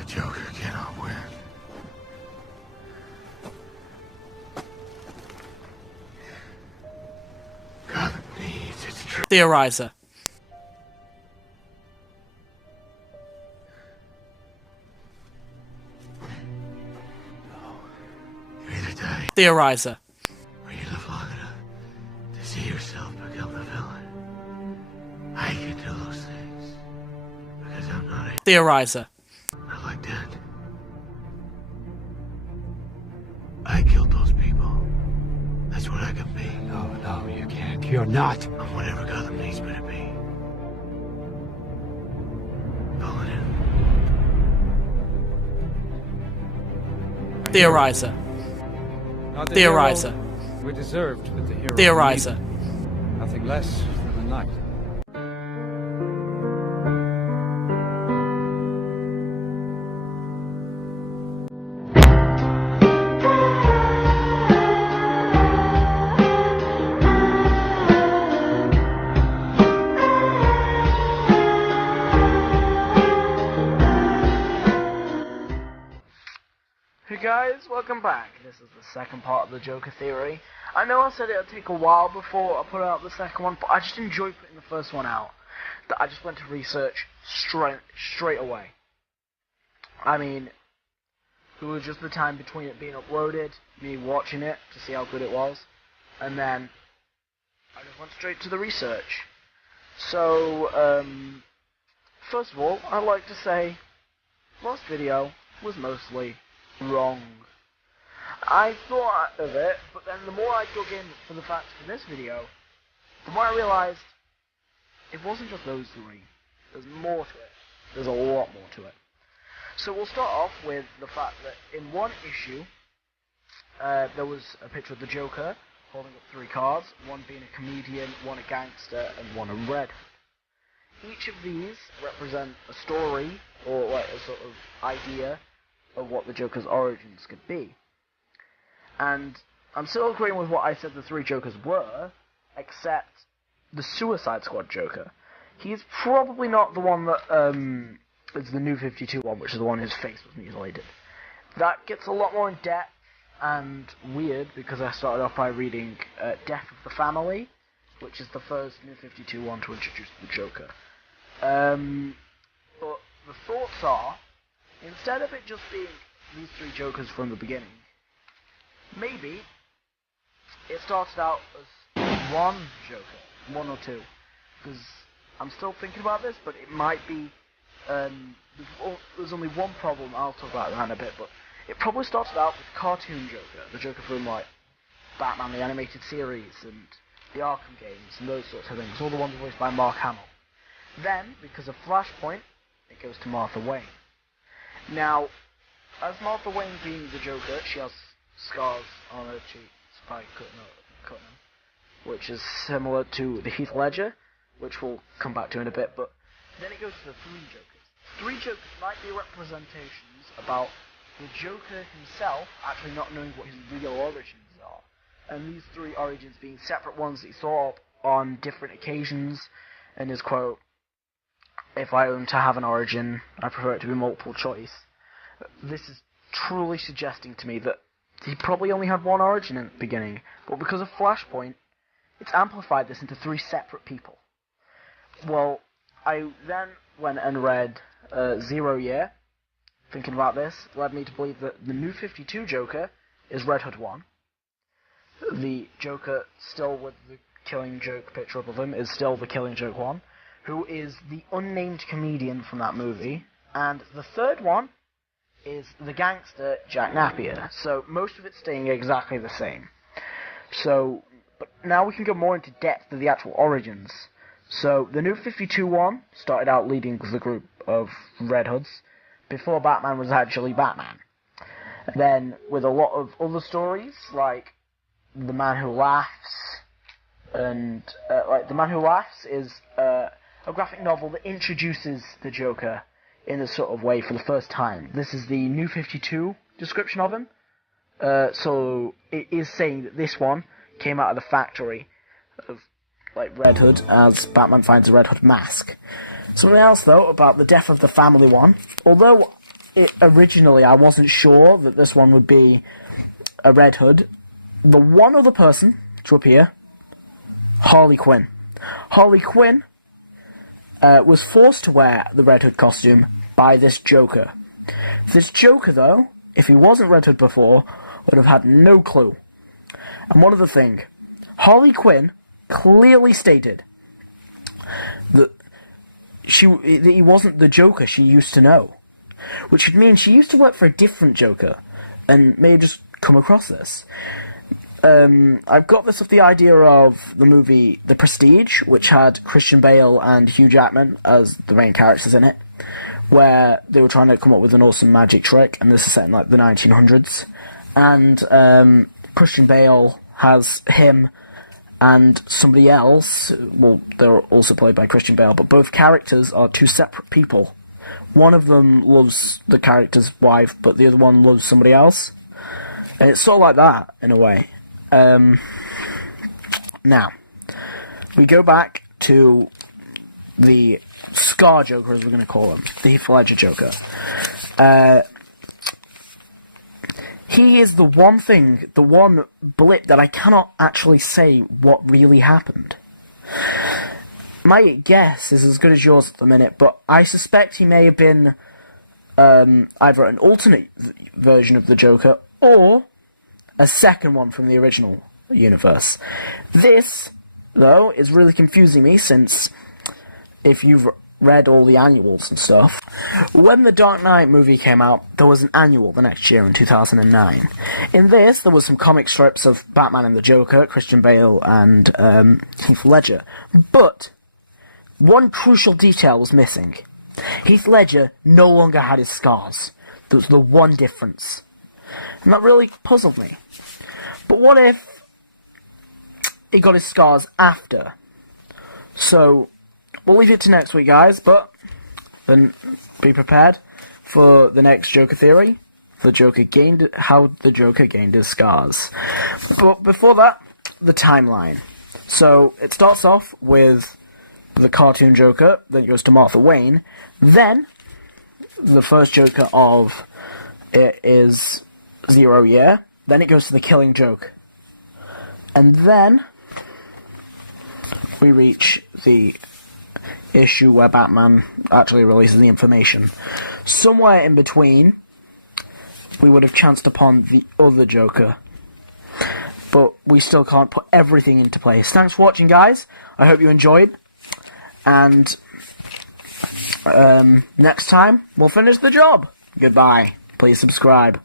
The Joker cannot win. Gotham needs its truth. Theorizer. You either die Theorizer. or you live long enough to see yourself become the villain. I can do those things because I'm not Theorizer. not like that. I killed those people. That's what I can be. No, you can't. You're not. I'm whatever Gotham needs me to be. Paladin. Theorizer. Not the Theorizer. hero we deserved, but the hero we Theorizer. needed. Nothing less than the knight. Hey guys, welcome back. This is the second part of the Joker theory. I know I said it would take a while before I put out the second one, but I just enjoyed putting the first one out. That I just went to research straight away. I mean, it was just the time between it being uploaded, me watching it to see how good it was, and then I just went straight to the research. So, first of all, I'd like to say, last video was mostly wrong. I thought of it, but then the more I dug in for the facts for this video, the more I realised it wasn't just those three. There's more to it. There's a lot more to it. So we'll start off with the fact that in one issue, there was a picture of the Joker holding up three cards, one being a comedian, one a gangster, and one a Red Hood. Each of these represent a story, or like a sort of idea of what the Joker's origins could be. And I'm still agreeing with what I said the three Jokers were, except the Suicide Squad Joker. He's probably not the one that is the New 52 one, which is the one whose face was mutilated. That gets a lot more in depth and weird, because I started off by reading Death of the Family, which is the first New 52 one to introduce the Joker. But the thoughts are, instead of it just being these three Jokers from the beginning, maybe it started out as one Joker, one or two, because I'm still thinking about this, but it might be, there's only one problem, I'll talk about that in a bit, but it probably started out with Cartoon Joker, the Joker from like Batman the Animated Series and the Arkham games and those sorts of things, all the ones voiced by Mark Hamill. Then, because of Flashpoint, it goes to Martha Wayne. Now, as Martha Wayne being the Joker, she has scars on her cheeks by cutting them, which is similar to the Heath Ledger, which we'll come back to in a bit, but then it goes to the three Jokers. Three Jokers might be representations about the Joker himself actually not knowing what his real origins are, and these three origins being separate ones that he saw on different occasions, and his quote, "If I am to have an origin, I prefer it to be multiple choice." This is truly suggesting to me that he probably only had one origin in the beginning, but because of Flashpoint, it's amplified this into three separate people. Well, I then went and read Zero Year. Thinking about this led me to believe that the New 52 Joker is Red Hood 1. The Joker, still with the Killing Joke picture above him, is still the Killing Joke 1, who is the unnamed comedian from that movie. And the third one is the gangster Jack Napier. So most of it's staying exactly the same. So, but now we can go more into depth of the actual origins. So the New 52 one started out leading the group of Red Hoods before Batman was actually Batman. Then with a lot of other stories like The Man Who Laughs, and like The Man Who Laughs is a graphic novel that introduces the Joker in a sort of way for the first time. This is the New 52 description of him. So it is saying that this one came out of the factory of like Red Hood as Batman finds a Red Hood mask. Something else though about the Death of the Family one. Although originally I wasn't sure that this one would be a Red Hood, the one other person to appear, Harley Quinn. Harley Quinn was forced to wear the Red Hood costume by this Joker. This Joker, though, if he wasn't Red Hood before, would have had no clue. And one other thing, Harley Quinn clearly stated that he wasn't the Joker she used to know. Which would mean she used to work for a different Joker, and may have just come across this. I've got this off the idea of the movie The Prestige, which had Christian Bale and Hugh Jackman as the main characters in it, where they were trying to come up with an awesome magic trick, and this is set in like the 1900s. And Christian Bale has him and somebody else, well, they're also played by Christian Bale, but both characters are two separate people. One of them loves the character's wife, but the other one loves somebody else. And it's sort of like that, in a way. Now, we go back to the Scar Joker, as we're going to call him, the Heath Ledger Joker. He is the one thing, the one blip that I cannot actually say what really happened. My guess is as good as yours at the minute, but I suspect he may have been either an alternate version of the Joker or a second one from the original universe. This, though, is really confusing me, since if you've read all the annuals and stuff, when the Dark Knight movie came out, there was an annual the next year in 2009. In this, there was some comic strips of Batman and the Joker, Christian Bale and Heath Ledger. But one crucial detail was missing. Heath Ledger no longer had his scars. That was the one difference. And that really puzzled me. But what if he got his scars after? So, we'll leave it to next week, guys, but then be prepared for the next Joker theory. How the Joker gained his scars. But before that, the timeline. So, it starts off with the cartoon Joker, then it goes to Martha Wayne, then the first Joker of it is 0 Year, then it goes to the Killing Joke, and then we reach the issue where Batman actually releases the information. Somewhere in between, we would have chanced upon the other Joker, but we still can't put everything into place. Thanks for watching, guys. I hope you enjoyed, and next time we'll finish the job. Goodbye. Please subscribe.